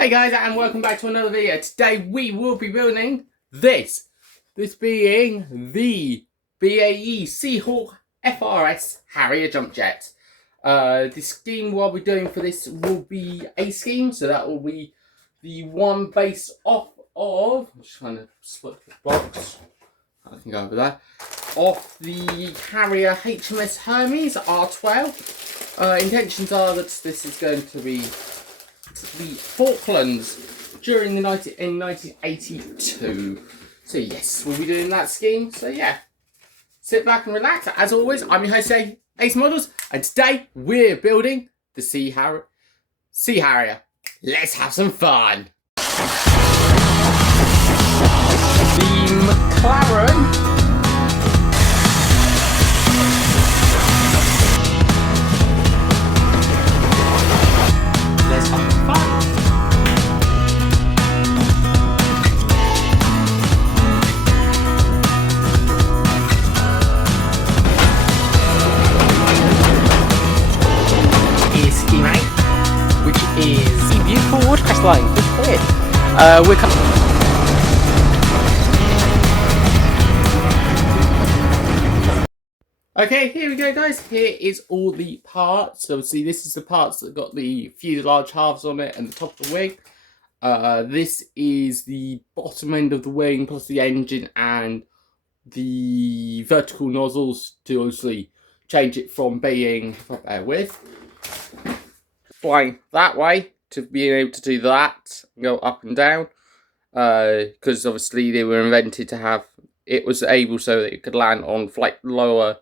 Hey guys, and welcome back to another video. Today we will be building this being the BAE Seahawk FRS Harrier jump jet. The scheme we'll be doing for this will be a scheme, so that will be the one based off of, I'm just trying to split the box, I can go over there, off the Harrier HMS Hermes R12. Intentions are that this is going to be the Falklands during the 1982. So yes, we'll be doing that scheme. So yeah, sit back and relax. As always, I'm your host, Ace Models, and today we're building the Sea Harrier. Let's have some fun. The McLaren. Line, just clear. We're okay, here we go guys. Here is all the parts. So see, this is the parts that got the fuselage halves on it and the top of the wing. This is the bottom end of the wing plus the engine and the vertical nozzles to obviously change it from being flying that way to being able to do that, go up and down, because obviously they were invented to have, it was able so that it could land on lower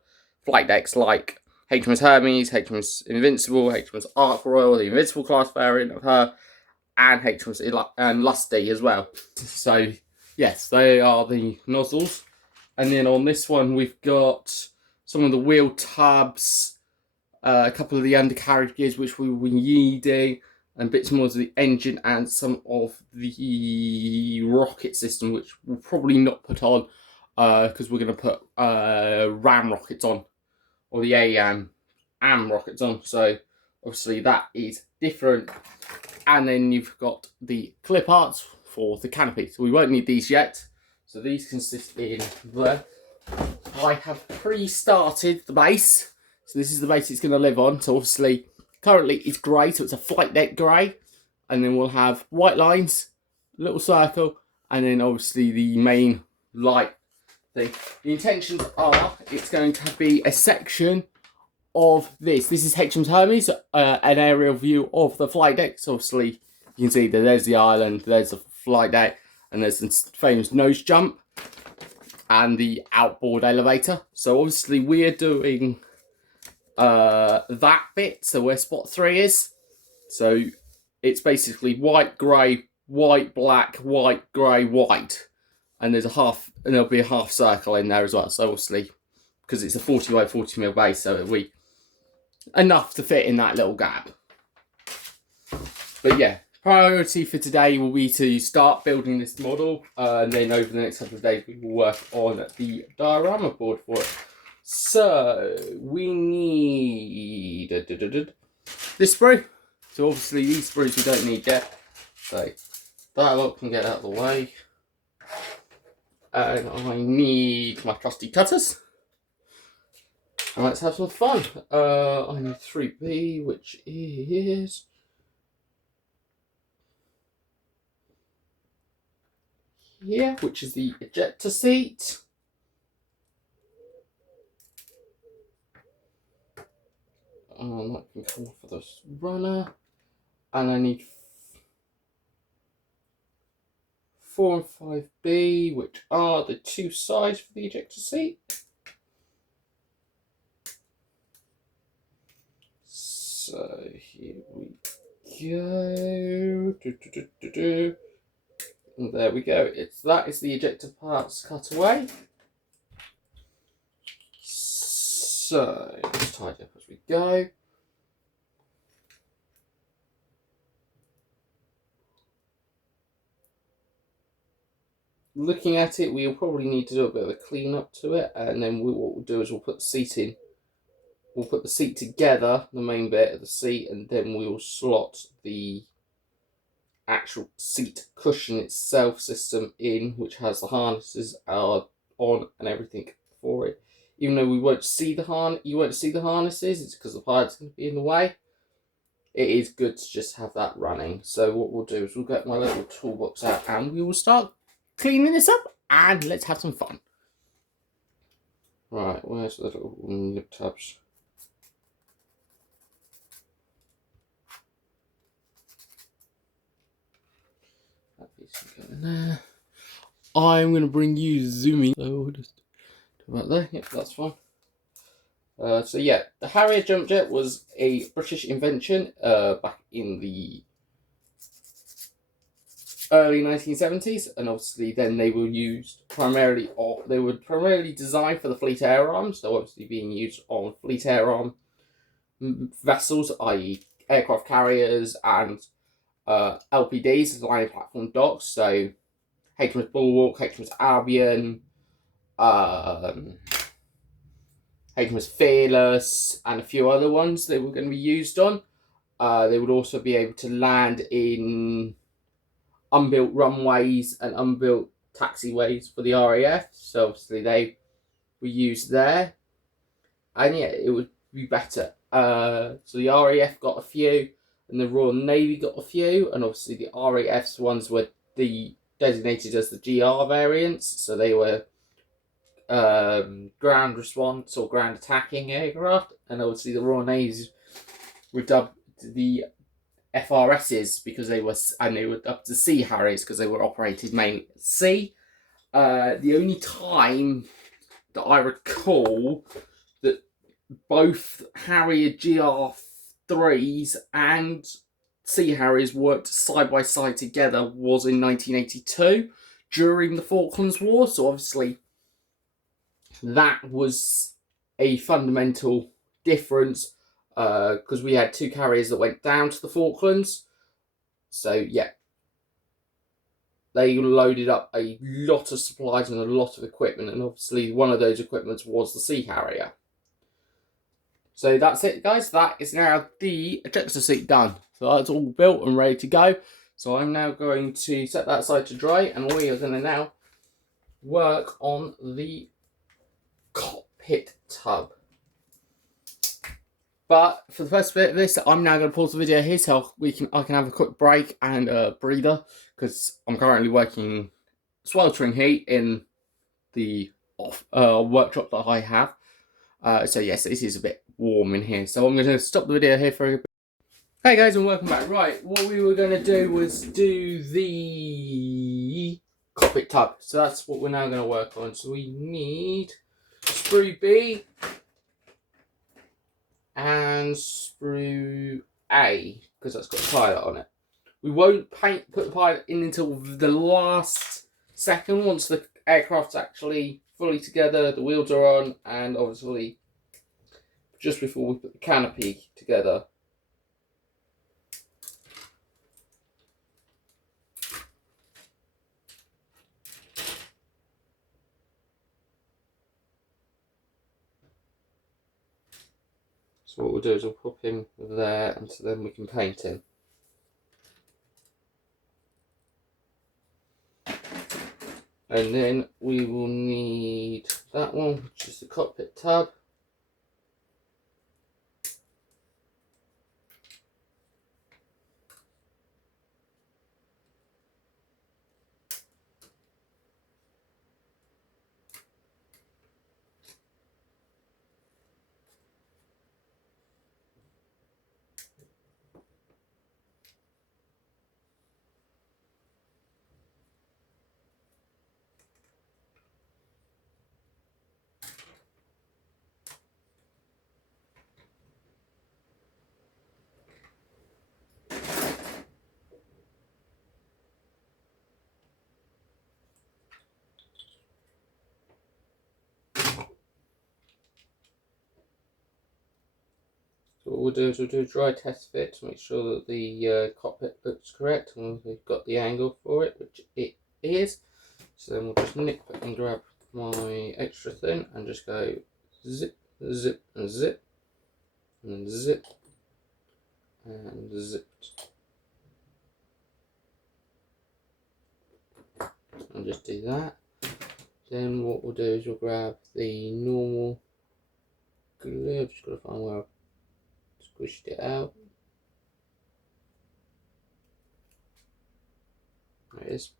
flight decks like HMS Hermes, HMS Invincible, HMS Ark Royal, the Invincible class variant of her, and HMS and Lusty as well. So yes, they are the nozzles. And then on this one we've got some of the wheel tubs, a couple of the undercarriage gears which we were needing, and bits more of the engine and some of the rocket system, which we'll probably not put on because we're going to put RAM rockets on, or the AM rockets on. So obviously that is different. And then you've got the clip arts for the canopy. So we won't need these yet. So these consist in there. I have pre-started the base. So this is the base it's going to live on. So obviously currently it's grey, so it's a flight deck grey, and then we'll have white lines, little circle, and then obviously the main light thing. The intentions are it's going to be a section of this. This is HMS Hermes, an aerial view of the flight deck. So obviously you can see that there's the island, there's the flight deck, and there's the famous nose jump and the outboard elevator. So obviously we're doing that bit, so where spot 3 is. So it's basically white, grey, white, black, white, grey, white, and there's and there'll be a half circle in there as well. So obviously, because it's a 40 by 40 mil base, so it'll be enough to fit in that little gap. But yeah, priority for today will be to start building this model, and then over the next couple of days we will work on the diorama board for it. So we need this sprue. So obviously these sprues we don't need yet. So that lot can get out of the way. And I need my trusty cutters. And let's have some fun. I need 3B, which is here, which is the ejector seat. That can come off of this runner, and I need 4 and 5B, which are the two sides for the ejector seat. So here we go. And there we go. That is the ejector parts cut away. So let's tidy up as we go. Looking at it, we'll probably need to do a bit of a clean up to it, and then what we'll do is we'll put the seat in. We'll put the seat together, the main bit of the seat, and then we'll slot the actual seat cushion itself system in, which has the harnesses on and everything for it. Even though we won't see the you won't see the harnesses, it's because the pilots going to be in the way. It is good to just have that running. So what we'll do is we'll get my little toolbox out and we will start cleaning this up and let's have some fun. Right, where's the little nib tabs? That piece can go in there. I'm going to bring you zooming. So we'll just do about there. Yep, that's fine. So yeah, the Harrier jump jet was a British invention back in the early 1970s, and obviously then they were used primarily, or they were primarily designed for the Fleet Air Arm, so obviously being used on Fleet Air Arm vessels, i.e. aircraft carriers and LPDs, line platform docks, so HMS Bulwark, HMS Albion, HMS Fearless, and a few other ones they were going to be used on. They would also be able to land in unbuilt runways and unbuilt taxiways for the RAF, so obviously they were used there. And yeah, it would be better. So the RAF got a few, and the Royal Navy got a few, and obviously the RAF's ones were designated as the GR variants, so they were ground response or ground attacking aircraft, and obviously the Royal Navy's were dubbed the FRSs because they were dubbed the Sea Harriers because they were operated mainly at sea. The only time that I recall that both Harrier GR3s and Sea Harriers worked side by side together was in 1982 during the Falklands War. So obviously that was a fundamental difference because we had two carriers that went down to the Falklands. So yeah, they loaded up a lot of supplies and a lot of equipment, and obviously one of those equipments was the Sea Harrier. So that's it, guys. That is now the ejector seat done. So that's all built and ready to go. So I'm now going to set that aside to dry, and we are going to now work on the cockpit tub. But for the first bit of this, I'm now going to pause the video here so I can have a quick break and a breather, because I'm currently working sweltering heat in the workshop that I have. So yes, it is a bit warm in here. So I'm going to stop the video here for a bit. Hey guys, and welcome back. Right, what we were going to do was do the cockpit tub. So that's what we're now going to work on. So we need sprue B and sprue A, because that's got a pilot on it. We won't put the pilot in until the last second, once the aircraft's actually fully together, the wheels are on, and obviously just before we put the canopy together. So what we'll do is we'll pop him there, and so then we can paint him. And then we will need that one, which is the cockpit tub. So what we'll do is we'll do a dry test fit to make sure that the cockpit looks correct and we've got the angle for it, which it is. So then we'll just nip and grab my extra thin and just go zip, zip, and zip, and then zip, and zip. and just do that. Then what we'll do is we'll grab the normal glue. I've just got to find where I've squished it out. There it is.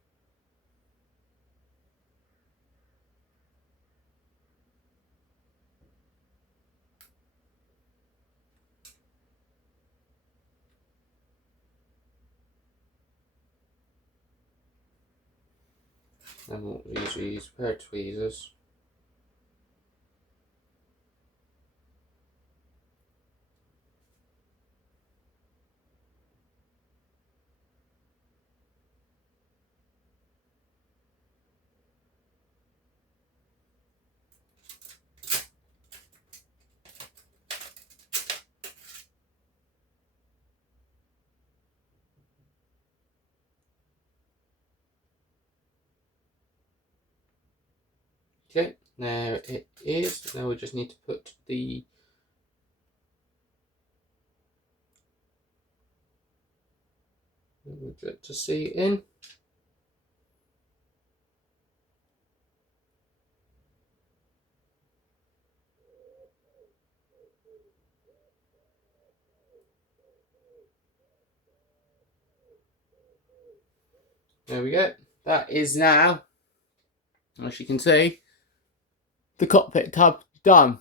And what we usually use a pair of tweezers. Okay, now it is. Now we just need to put the to see it in. There we go. That is now, as you can see, the cockpit tub done.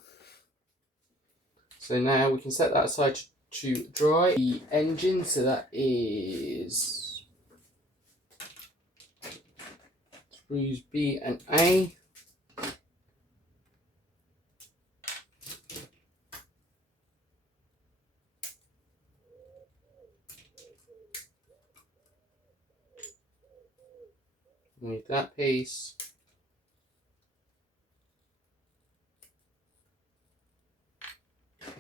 So now we can set that aside to dry. The engine, so that is screws B and A. Move that piece.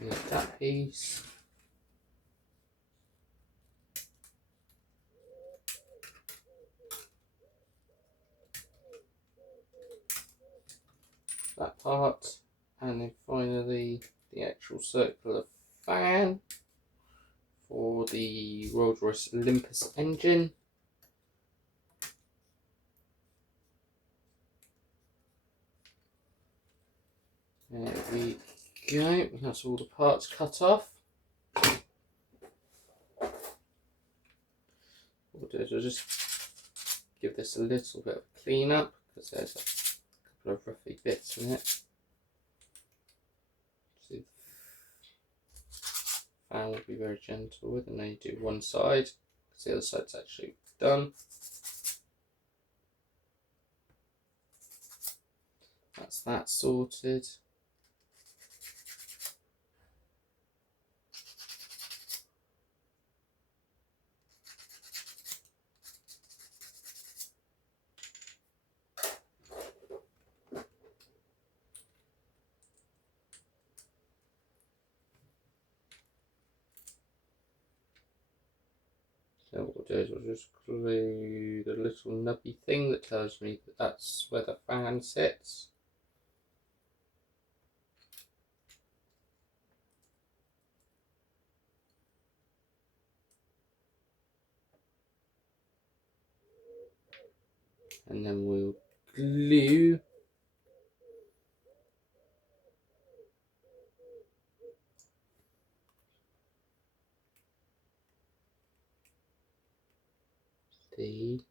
Move that piece. That part, and then finally the actual circular fan for the Rolls-Royce Olympus engine. There we go, that's all the parts cut off. What we'll do is we'll just give this a little bit of a clean up because there's a couple of roughy bits in it. So the fan will be very gentle with, and then you do one side because the other side's actually done. That's that sorted. So what we'll do is we'll just glue the little nubby thing that tells me that that's where the fan sits. And then we'll glue the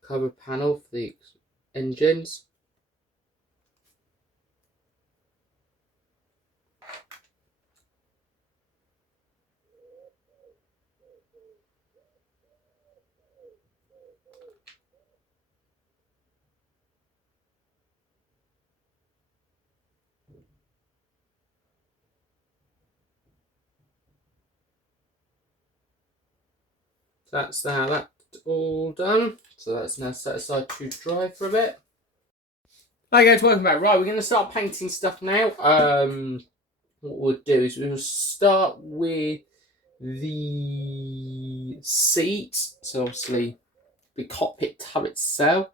cover panel for the engines. So that's now that all done. So that's now set aside to dry for a bit. Hi guys, welcome back. Right, we're going to start painting stuff now. What we'll do is we'll start with the seats. So obviously the cockpit tub itself.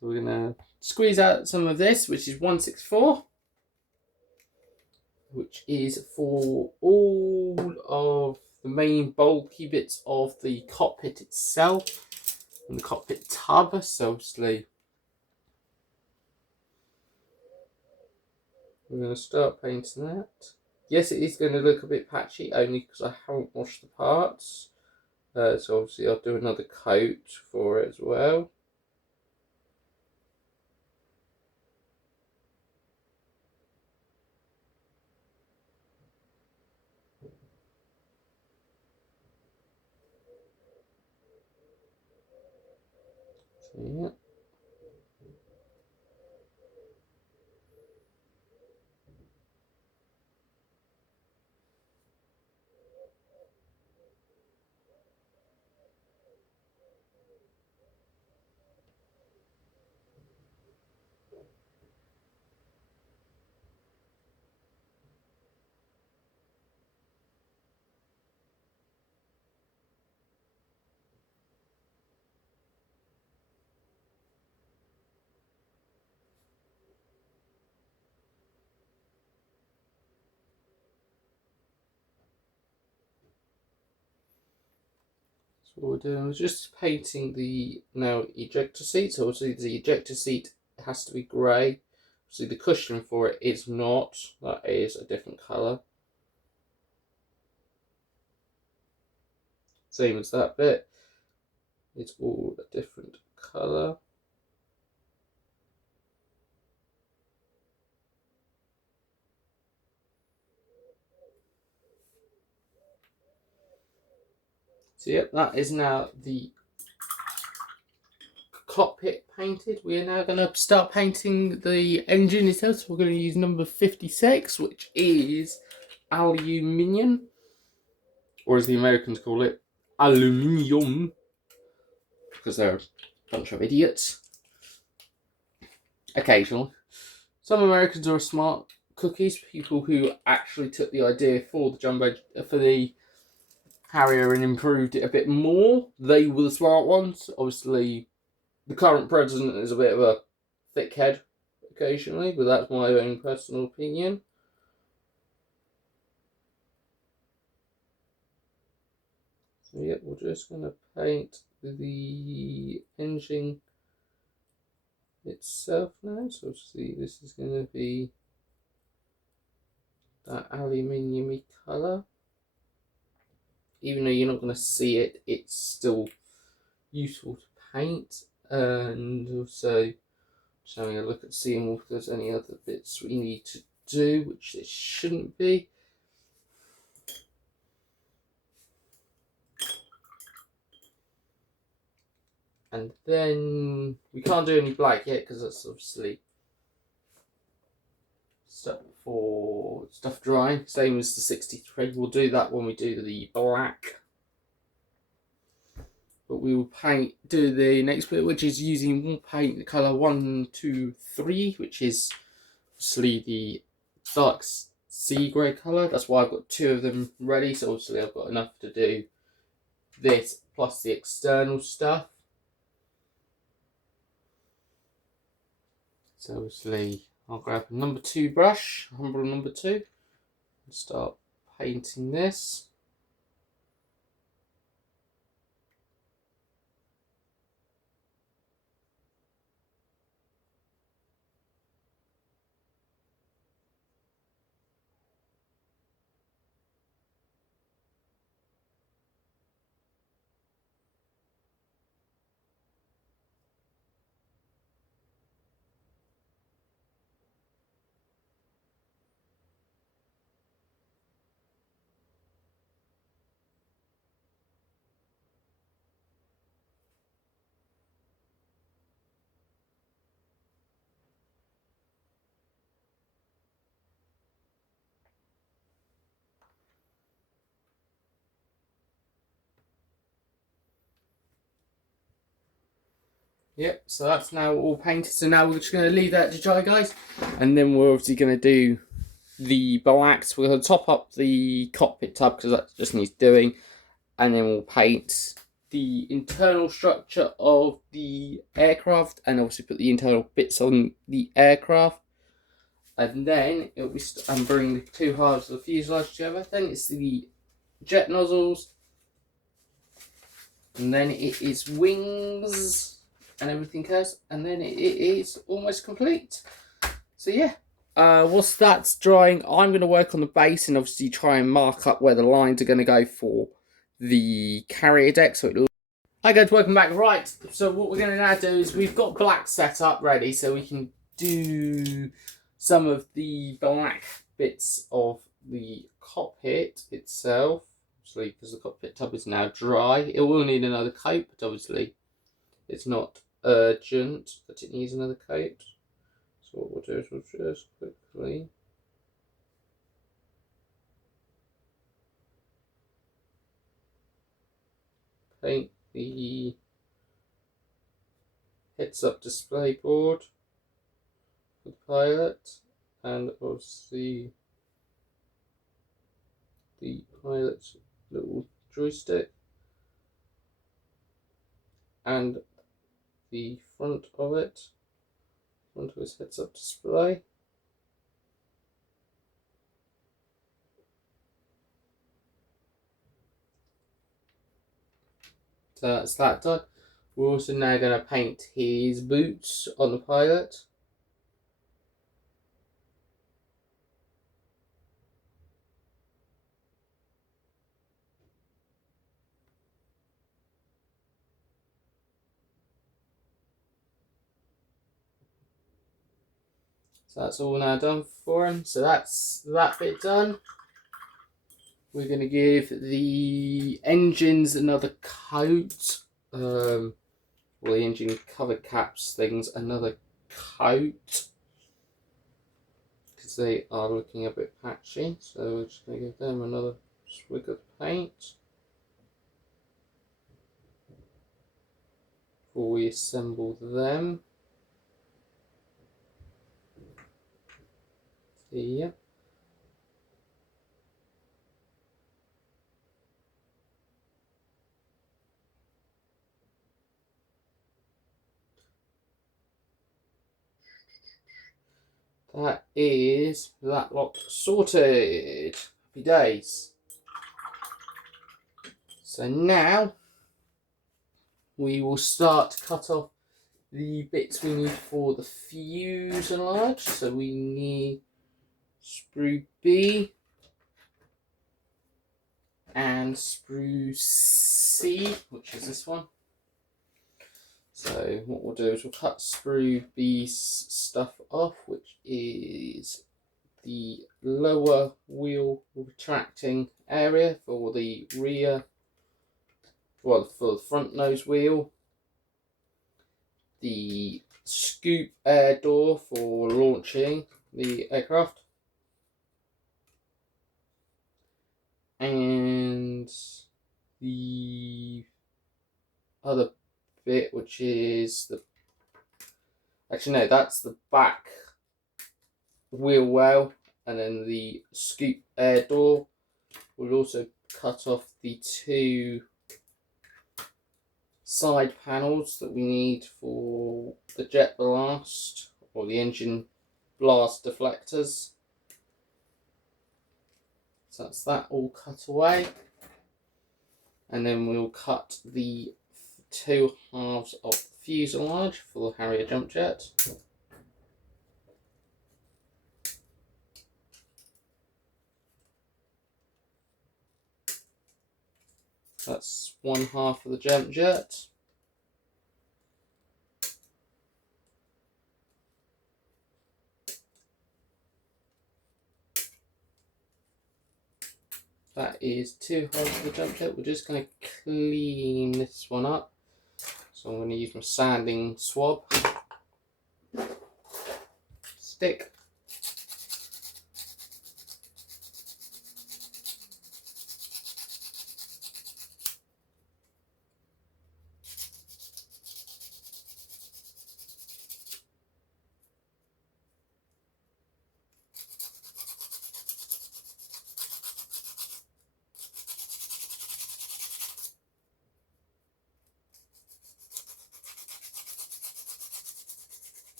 So we're going to squeeze out some of this, which is 164. Which is for all of the main bulky bits of the cockpit itself. And the cockpit tub, so obviously we're going to start painting that. Yes, it is going to look a bit patchy, only because I haven't washed the parts. So obviously I'll do another coat for it as well. So, yeah. So what we're doing is just painting the now ejector seat. So obviously the ejector seat has to be grey. See, the cushion for it is not. That is a different colour. Same as that bit. It's all a different colour. So yep, that is now the cockpit painted. We are now going to start painting the engine itself. So we're going to use number 56, which is aluminium, or as the Americans call it, aluminium, because they're a bunch of idiots. Occasionally. Some Americans are smart cookies, people who actually took the idea for the jumbo, for the Harrier and improved it a bit more. They were the smart ones. Obviously, the current president is a bit of a thick head occasionally, but that's my own personal opinion. So yeah, we're just going to paint the engine itself now. So see, this is going to be that aluminium-y colour. Even though you're not going to see it, it's still useful to paint. And also just having a look at seeing if there's any other bits we need to do, which there shouldn't be. And then we can't do any black yet because that's obviously stuff drying. Same as the 63. We'll do that when we do the black. But we will do the next bit, which is using one paint, the colour 123, which is obviously the dark sea grey colour. That's why I've got two of them ready. So obviously I've got enough to do this plus the external stuff. So obviously I'll grab a number 2 brush, Humble number 2, and start painting this. Yep, so that's now all painted. So now we're just going to leave that to dry, guys. And then we're obviously going to do the blacks. We're going to top up the cockpit tub because that just needs doing. And then we'll paint the internal structure of the aircraft and obviously put the internal bits on the aircraft. And then it'll be and bring the two halves of the fuselage together. Then it's the jet nozzles, and then it is wings and everything else, and then it is almost complete. So yeah, whilst that's drying, I'm going to work on the base and obviously try and mark up where the lines are going to go for the carrier deck. So hi guys, welcome back. Right, so what we're going to now do is we've got black set up ready, so we can do some of the black bits of the cockpit itself. Obviously, because the cockpit tub is now dry, it will need another coat, but obviously it's not urgent that it needs another coat. So what we'll do is we'll just quickly paint the heads-up display board for the pilot, and obviously the pilot's little joystick and the front of it, front of his heads-up display. So that's that done. We're also now going to paint his boots on the pilot. So that's all now done for him. So that's that bit done. We're going to give the engines another coat. Well, the engine cover caps things another coat, because they are looking a bit patchy. So we're just going to give them another swig of paint before we assemble them. Yeah. That is that lot sorted. Happy days. So now we will start to cut off the bits we need for the fuselage. So we need sprue B and sprue C, which is this one. So what we'll do is we'll cut sprue B's stuff off, which is the lower wheel retracting area for the rear, well, for the front nose wheel, the scoop air door for launching the aircraft, and the other bit, which is the, actually no, that's the back wheel well, and then the scoop air door. We'll also cut off the two side panels that we need for the jet blast or the engine blast deflectors. So that's that all cut away, and then we'll cut the two halves of the fuselage for the Harrier jump jet. That's one half of the jump jet. That is two halves of the jump jet. We're just going to clean this one up. So I'm going to use my sanding swab stick.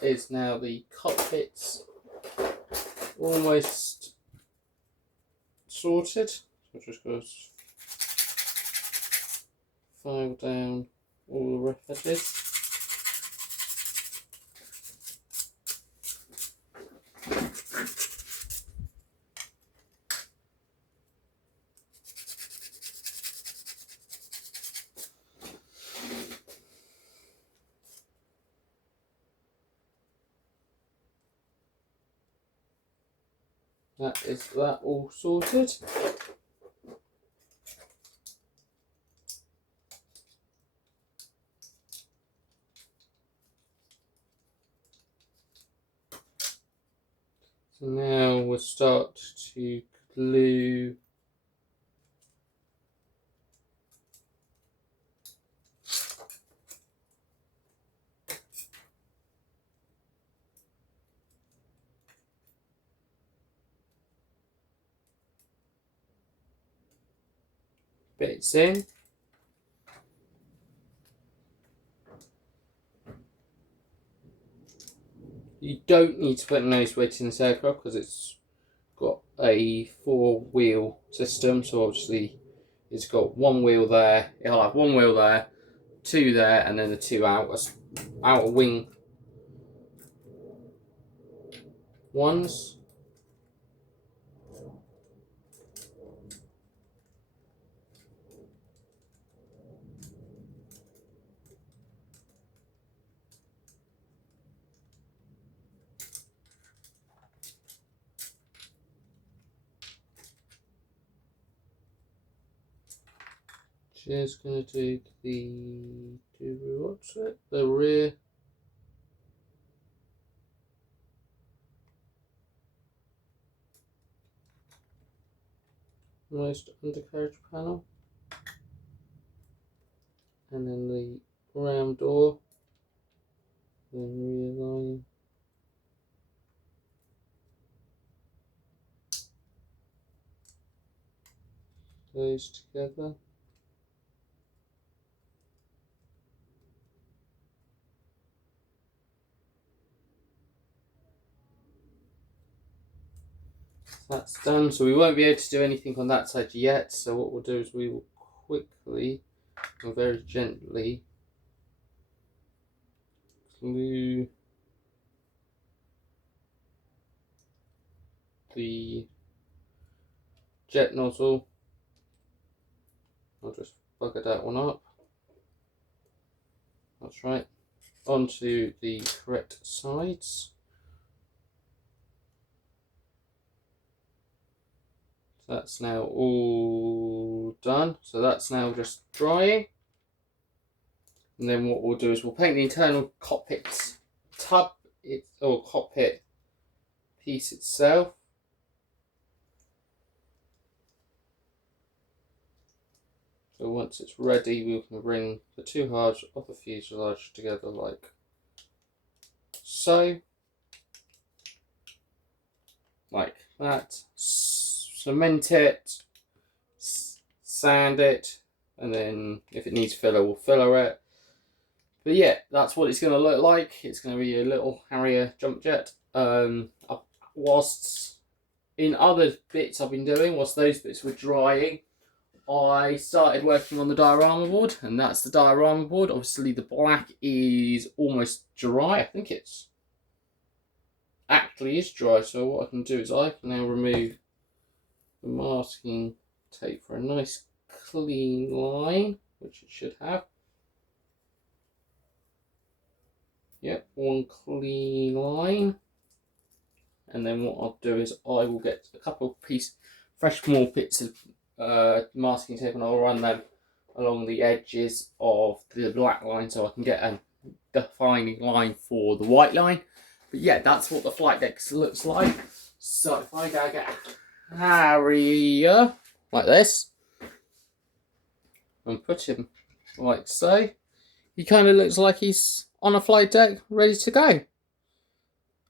that is now the cockpits almost sorted. So I'm just going to file down all the rough edges. That is that all sorted. So now we'll start to glue bits in. You don't need to put nose weight in this aircraft because it's got a 4-wheel system, so obviously it's got one wheel there, it'll have one wheel there, 2 there, and then the 2 outer wing ones. Just gonna do the rear. Most undercarriage panel, and then the ram door, then realign those together. That's done, so we won't be able to do anything on that side yet. So what we'll do is we will quickly and very gently glue the jet nozzle. I'll just bugger that one up. That's right. Onto the correct sides. That's now all done. So that's now just drying. And then what we'll do is we'll paint the internal cockpit tub, or cockpit piece itself. So once it's ready, we can bring the 2 halves of the fuselage together like so. Like that. Cement it, sand it, and then if it needs filler, we'll filler it. But yeah, that's what it's going to look like. It's going to be a little Harrier jump jet. Whilst in other bits I've been doing, whilst those bits were drying, I started working on the diorama board, and that's the diorama board. Obviously the black is almost dry. I think it's actually is dry, so what I can do is I can now remove the masking tape for a nice clean line, which it should have. Yep, one clean line. And then what I'll do is I will get a couple of fresh more bits of masking tape, and I'll run them along the edges of the black line so I can get a defining line for the white line. But yeah, that's what the flight deck looks like. So if I go get a Harrier like this and put him like so, he kind of looks like he's on a flight deck ready to go.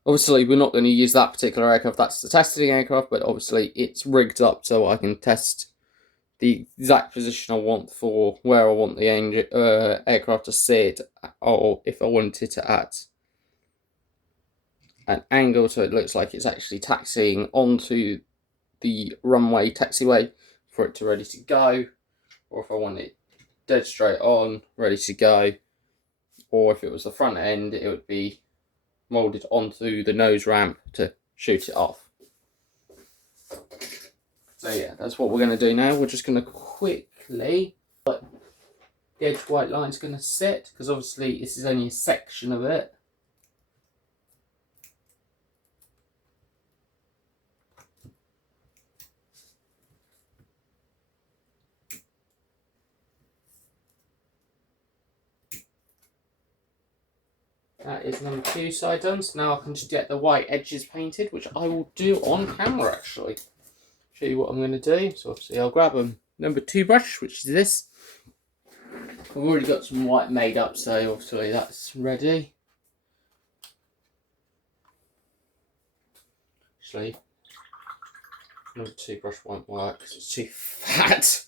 Obviously we're not going to use that particular aircraft, that's the testing aircraft, but obviously it's rigged up so I can test the exact position I want for where I want the aircraft to sit, or if I wanted to at an angle so it looks like it's actually taxiing onto the runway taxiway for it to ready to go, or if I want it dead straight on, ready to go, or if it was the front end, it would be moulded onto the nose ramp to shoot it off. So yeah, that's what we're going to do now. We're just going to quickly, but the edge white line's going to sit, because obviously this is only a section of it. That is number 2 side done, so now I can just get the white edges painted, which I will do on camera actually. Show you what I'm going to do. So obviously I'll grab a number 2 brush, which is this. I've already got some white made up, so obviously that's ready. Actually, number 2 brush won't work because it's too fat.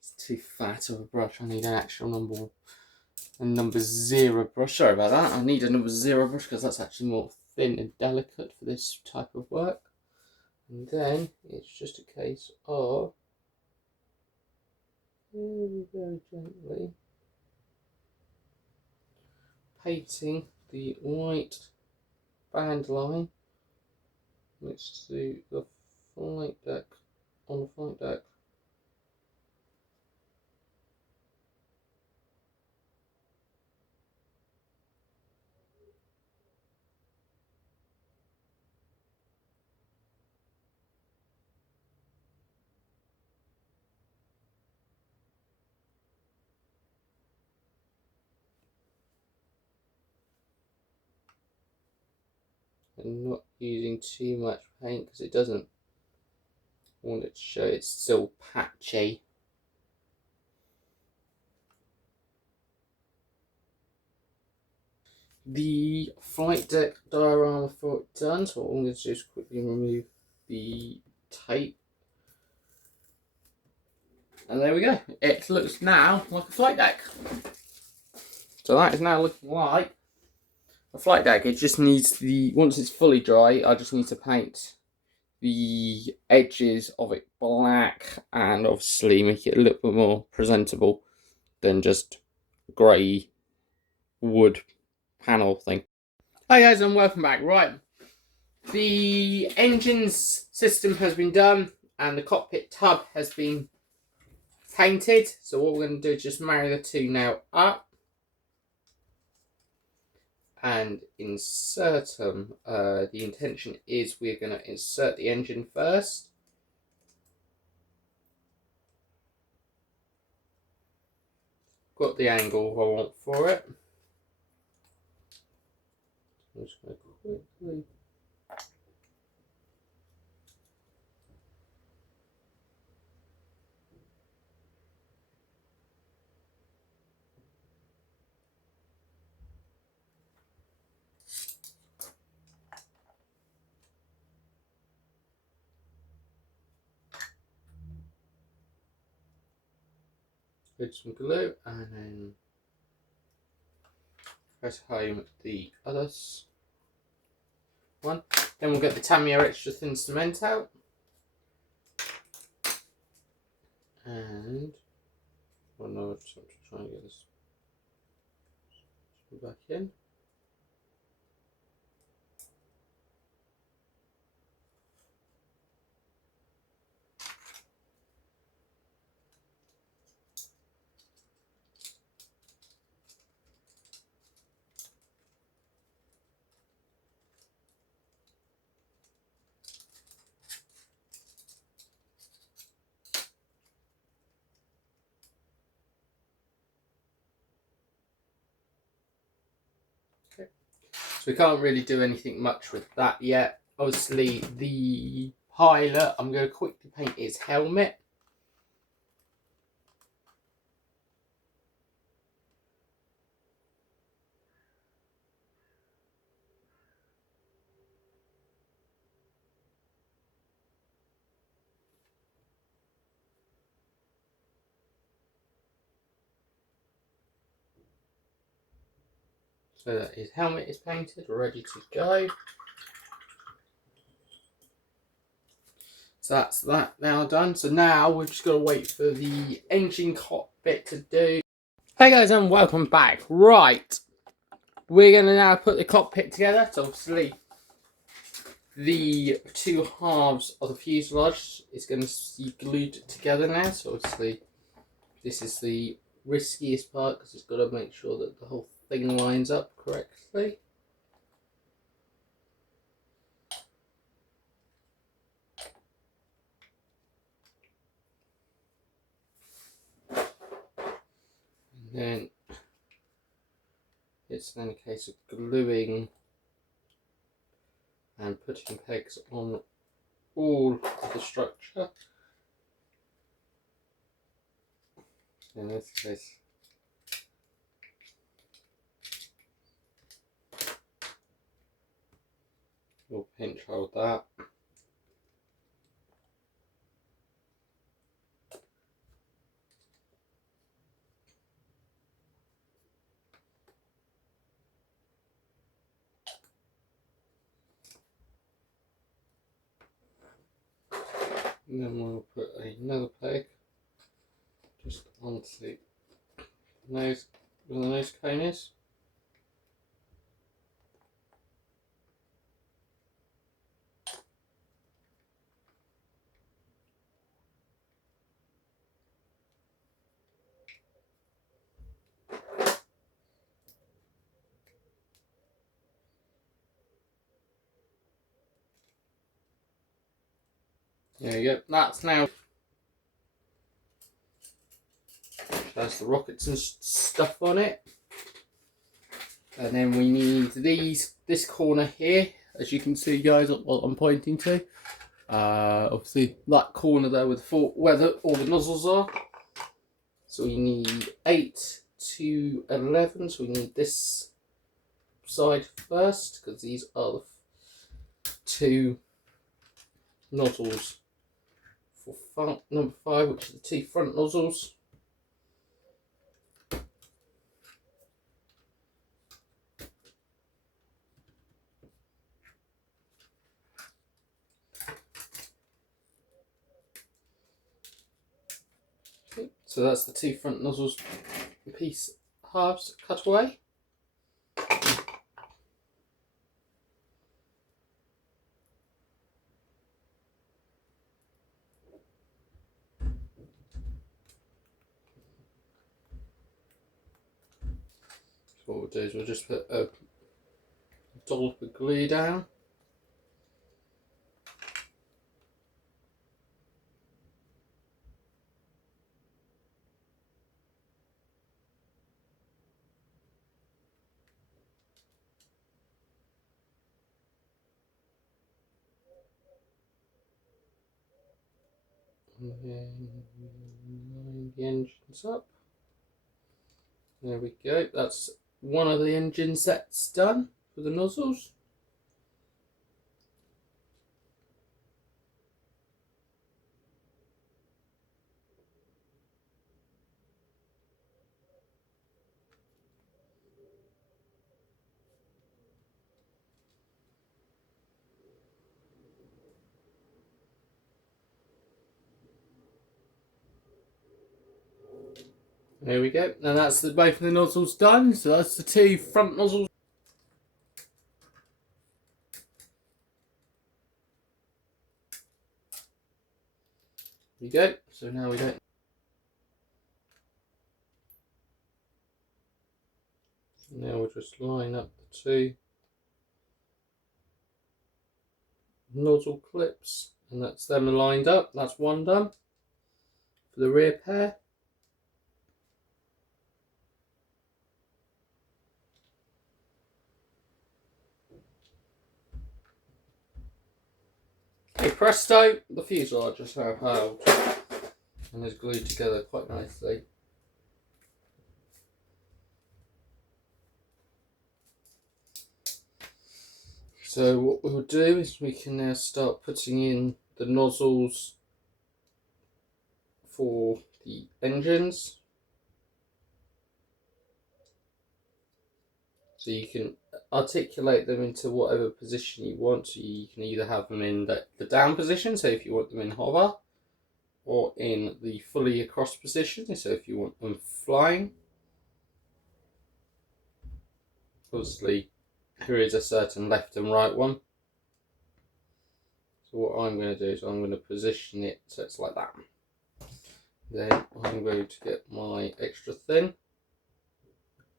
It's too fat of a brush. I need an actual number 0 brush. Sorry about that. I need a number 0 brush because that's actually more thin and delicate for this type of work. And then it's just a case of very gently painting the white band line next to the flight deck, on the flight deck. And not using too much paint because it doesn't want it to show it's still patchy. The flight deck diorama for it done, so what I'm going to do is quickly remove the tape. And there we go. It looks now like a flight deck. So that is now looking like a flight deck. It just needs once it's fully dry, I just need to paint the edges of it black and obviously make it a little bit more presentable than just grey wood panel thing. Hi guys, and welcome back. Right, the engine's system has been done and the cockpit tub has been painted. So what we're going to do is just marry the two now up and insert them. The intention is we're going to insert the engine first. Got the angle I want for it. I'm just going to quickly put some glue and then press home the other one. Then we'll get the Tamiya extra thin cement out. And one more time to try and get this back in. Okay. So we can't really do anything much with that yet. Obviously the pilot, I'm going to quickly paint his helmet. So that his helmet is painted, ready to go. So that's that now done. So now we're just going to wait for the engine cockpit to do. Hey guys, and welcome back. Right, we're going to now put the cockpit together. So obviously the two halves of the fuselage is going to be glued together now. So obviously this is the riskiest part because it's got to make sure that the whole thing lines up correctly. And then it's then a case of gluing and putting pegs on all of the structure. In this case, we'll pinch hold that. And then we'll put another peg just onto the nose where the nose cone is. There you go. That's now. That's the rockets and stuff on it. And then we need this corner here, as you can see, guys, what I'm pointing to. Obviously, that corner there with where all the nozzles are. So we need 8 to 11. So we need this side first, because these are the two nozzles for number 5, which are the two front nozzles. Okay, so that's the two front nozzles piece halves cut away. So what we'll do is we'll just put a dollop of glue down. And then line the engines up. There we go. That's one of the engine sets done for the nozzles. There we go. And that's both of the nozzles done. So that's the two front nozzles. There we go. So now we don't. Now we'll just line up the two nozzle clips, and that's them lined up. That's one done for the rear pair. Okay, presto, the fuselage is now held and is glued together quite nicely. So what we'll do is we can now start putting in the nozzles for the engines. So you can articulate them into whatever position you want. So you can either have them in the down position, so if you want them in hover, or in the fully across position, so if you want them flying. Obviously, there is a certain left and right one. So what I'm going to do is I'm going to position it so it's like that. Then I'm going to get my extra thin,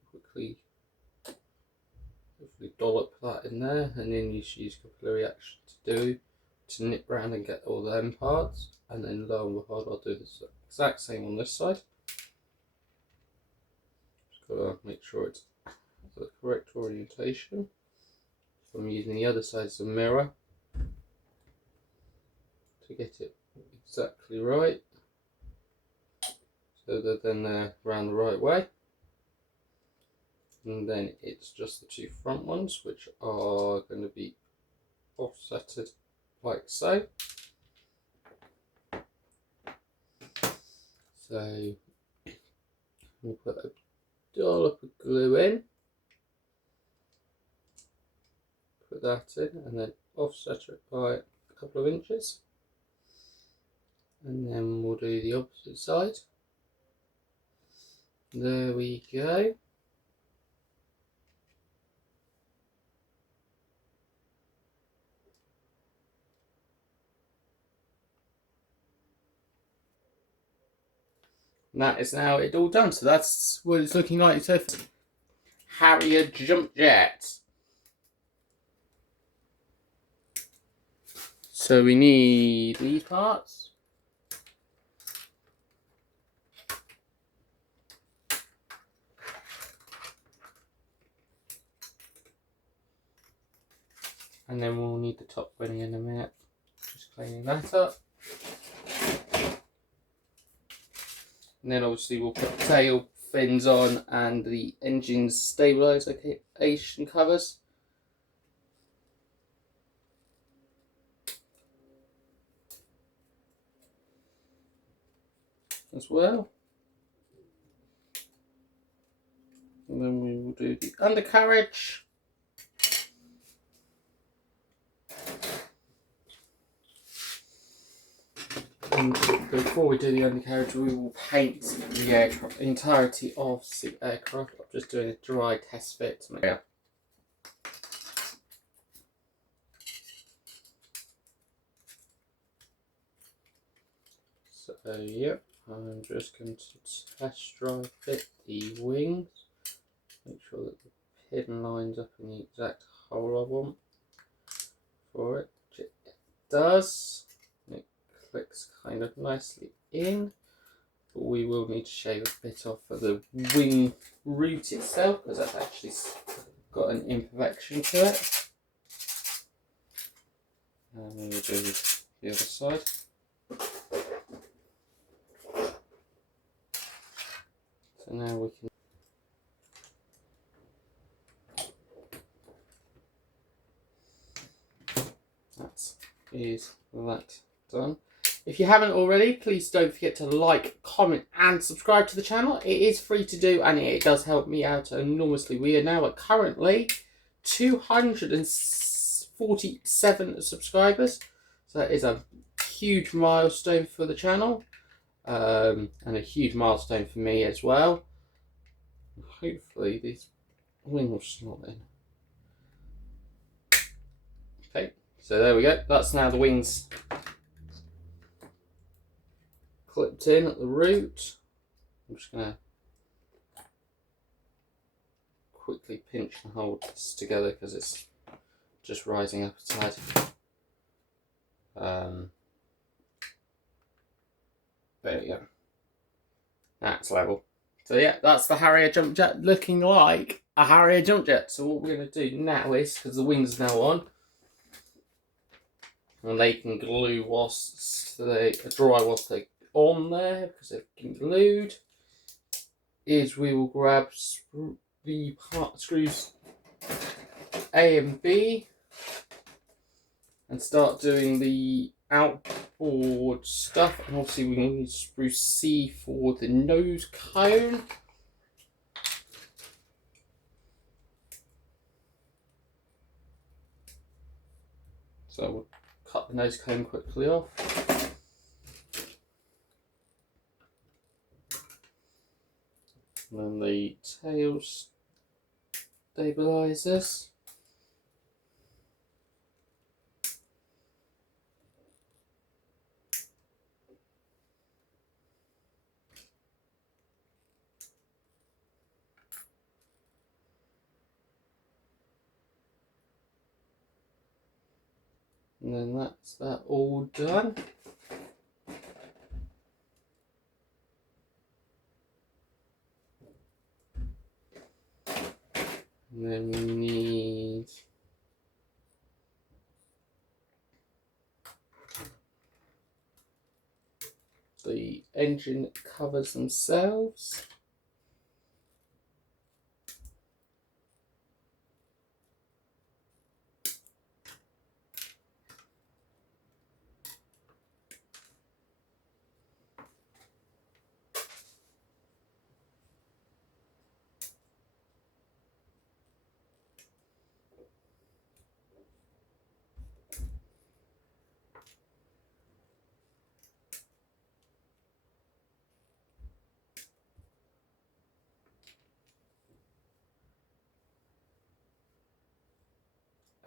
quickly dollop that in there, and then you should use capillary action to nip round and get all them parts, and then lo and behold I'll do the exact same on this side. Just got to make sure it's the correct orientation. So I'm using the other side as a mirror to get it exactly right, so that then they're round the right way. And then it's just the two front ones which are going to be offsetted like so. So we'll put a dollop of glue in, put that in, and then offset it by a couple of inches. And then we'll do the opposite side. There we go. And that is now it all done. So that's what it's looking like so far. Harrier jump jet. So we need these parts. And then we'll need the top wing in a minute. Just cleaning that up. And then obviously we'll put tail fins on and the engine stabilisation covers. As well. And then we will do the undercarriage. And before we do the undercarriage, we will paint the entirety of the aircraft. I'm just doing a dry test fit. Yeah. So, yep, I'm just going to test dry fit the wings. Make sure that the pin lines up in the exact hole I want for it, which it does. It clicks kind of nicely in, but we will need to shave a bit off of the wing root itself because that's actually got an imperfection to it. And we will do the other side. So now we can that done. If you haven't already, please don't forget to like, comment and subscribe to the channel. It is free to do and it does help me out enormously. We are now at currently 247 subscribers. So that is a huge milestone for the channel and a huge milestone for me as well. Hopefully these wings will slot in. Okay, so there we go. That's now the wings clipped in at the root. I'm just going to quickly pinch and hold this together because it's just rising up inside. There we go. That's level. So yeah, that's the Harrier jump jet looking like a Harrier jump jet. So what we're going to do now is, because the wings are now on, and they can glue whilst they dry whilst they're on there because they've been glued, is we will grab the screws A and B and start doing the outboard stuff. And obviously we need screw C for the nose cone. So we'll cut the nose cone quickly off. And then the tail stabilizers. And then that's that all done. And then we need the engine covers themselves.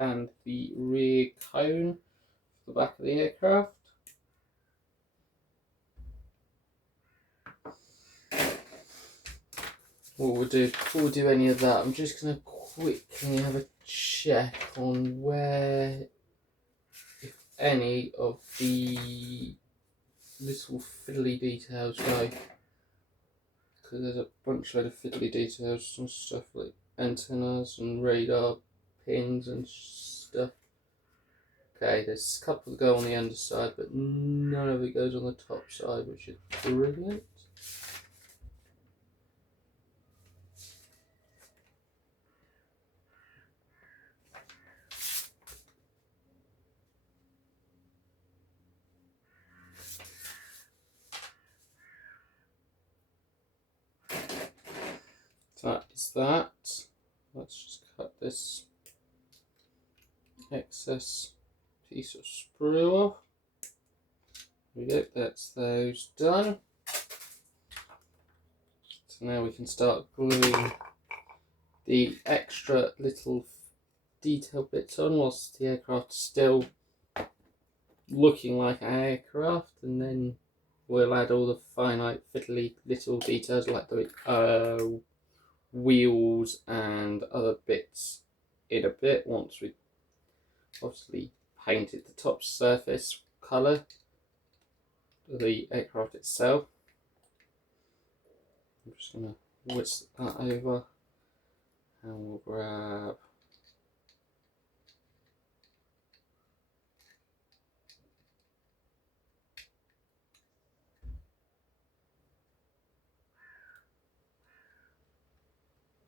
And the rear cone for the back of the aircraft. What we'll do, before we do any of that, I'm just going to quickly have a check on where, if any, of the little fiddly details go. Because there's a bunch of fiddly details and stuff like antennas and radar pins and stuff. Okay, there's a couple that go on the underside, but none of it goes on the top side, which is brilliant. That is that. Let's just cut this excess piece of sprue off. There we go, that's those done. So now we can start gluing the extra little detail bits on whilst the aircraft's still looking like an aircraft, and then we'll add all the finite fiddly little details like the wheels and other bits in a bit once we obviously painted the top surface colour of the aircraft itself. I'm just going to whisk that over and we'll grab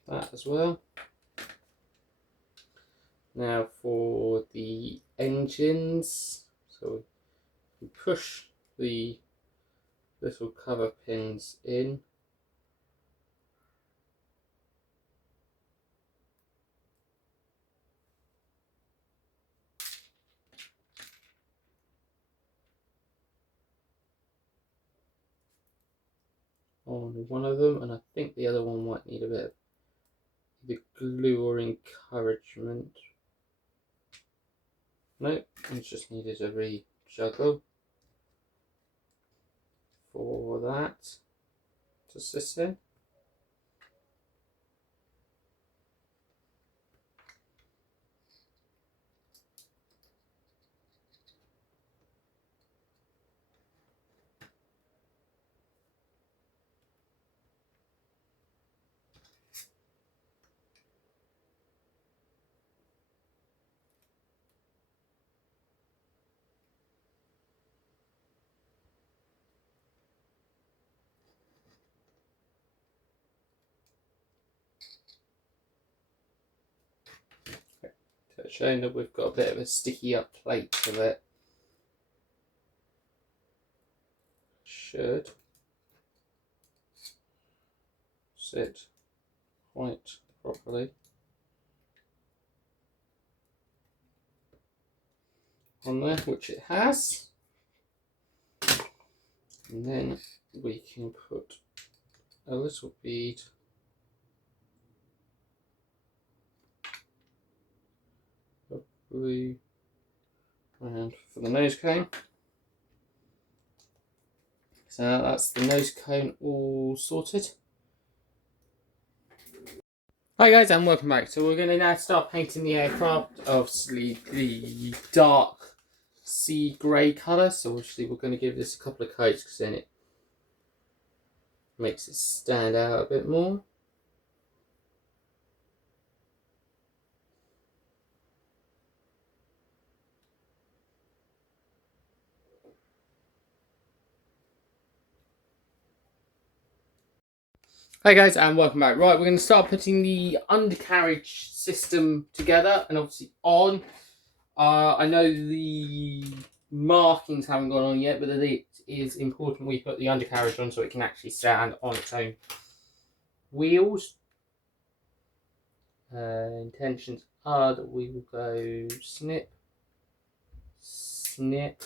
that as well. Now for the engines, so we push the little cover pins in. On one of them, and I think the other one might need a bit of either glue or encouragement. Nope, it just needed a re-juggle for that to sit in. So it's showing that we've got a bit of a sticky up plate to it. Should sit quite properly. on there, which it has. And then we can put a little bead of blue round for the nose cone. So that's the nose cone all sorted. Hi guys, and welcome back. So we're going to now start painting the aircraft, obviously the dark sea grey colour. So obviously we're going to give this a couple of coats because then it makes it stand out a bit more. Hi guys, and welcome back. Right, we're going to start putting the undercarriage system together and obviously on. I know the markings haven't gone on yet, but it is important we put the undercarriage on so it can actually stand on its own wheels. Intentions are that we will go snip, snip,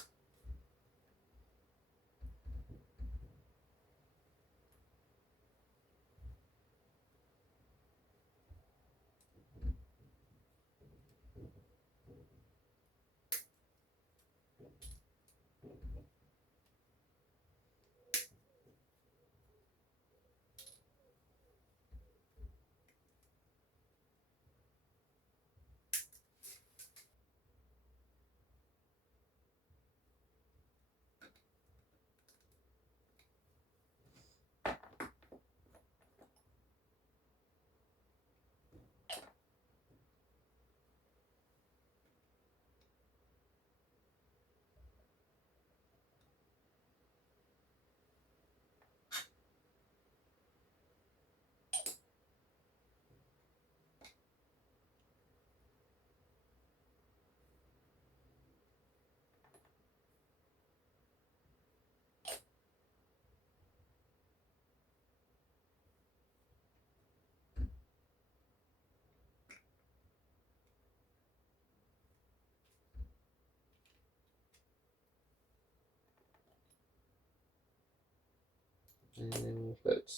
and then we'll put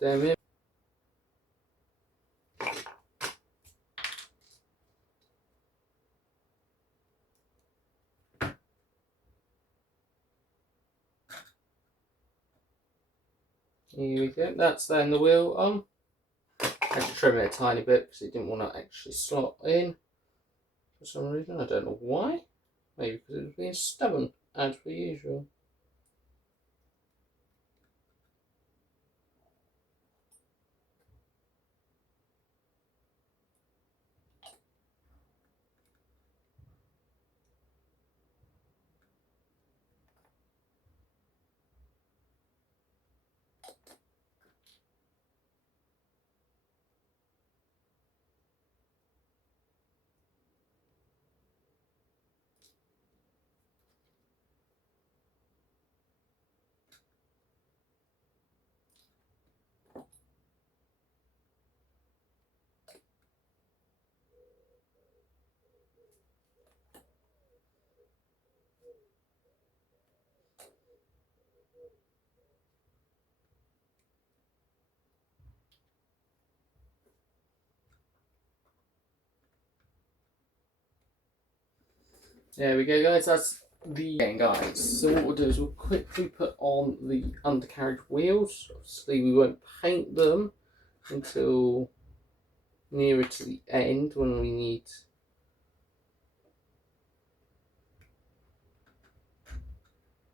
them in. Here we go, that's then the wheel on. I had to trim it a tiny bit because it didn't want to actually slot in for some reason. I don't know why. Maybe because it was being stubborn, as per usual. There we go, guys. That's the end, guys. So what we'll do is we'll quickly put on the undercarriage wheels. Obviously, we won't paint them until nearer to the end when we need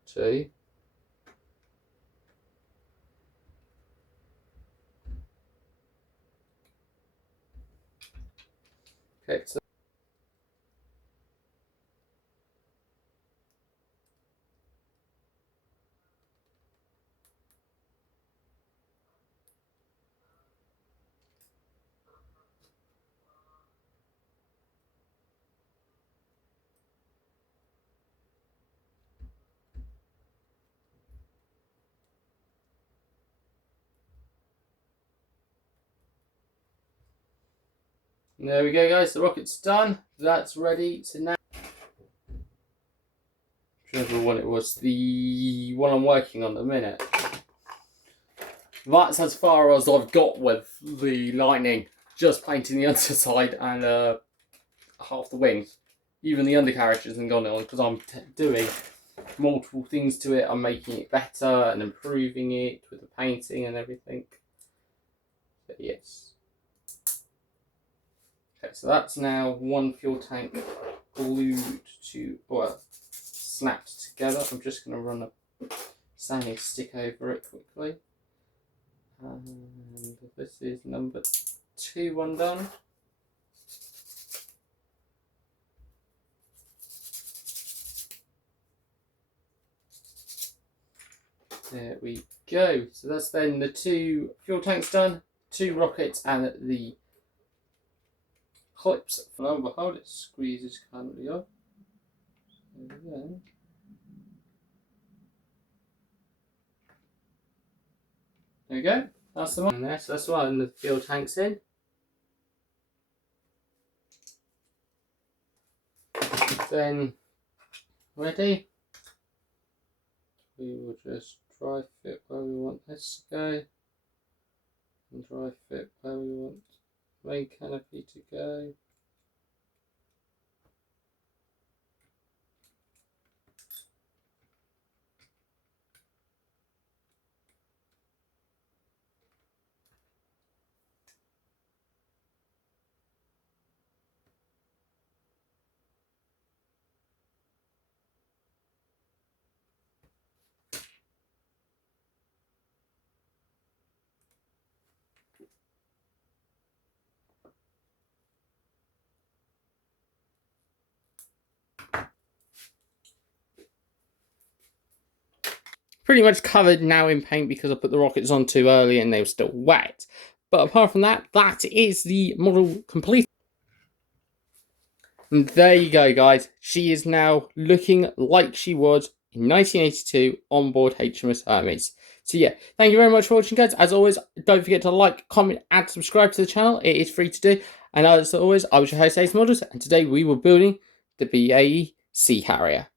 to. Okay, so And there we go, guys. The rocket's done. That's ready to now. Whichever one it was, the one I'm working on at the minute. That's as far as I've got with the lining. Just painting the underside and half the wings. Even the undercarriage hasn't gone on because I'm doing multiple things to it. I'm making it better and improving it with the painting and everything. But yes. Okay, so that's now one fuel tank glued to, well, snapped together. I'm just going to run a sanding stick over it quickly. And this is number 2 undone. There we go. So that's then the 2 fuel tanks done, 2 rockets, and the clips. Lo and behold, it squeezes currently up. So then, there we go. That's the one there. So that's one, and the fuel tanks in. Then ready. We will just dry fit where we want this to go, and dry fit where we want the main canopy to go. Pretty much covered now in paint because I put the rockets on too early and they were still wet. But apart from that, that is the model complete. And there you go, guys. She is now looking like she was in 1982 on board HMS Hermes. So yeah, thank you very much for watching, guys. As always, don't forget to like, comment, and subscribe to the channel. It is free to do. And as always, I was your host, A.C.E Models, and today we were building the A.C.E Harrier.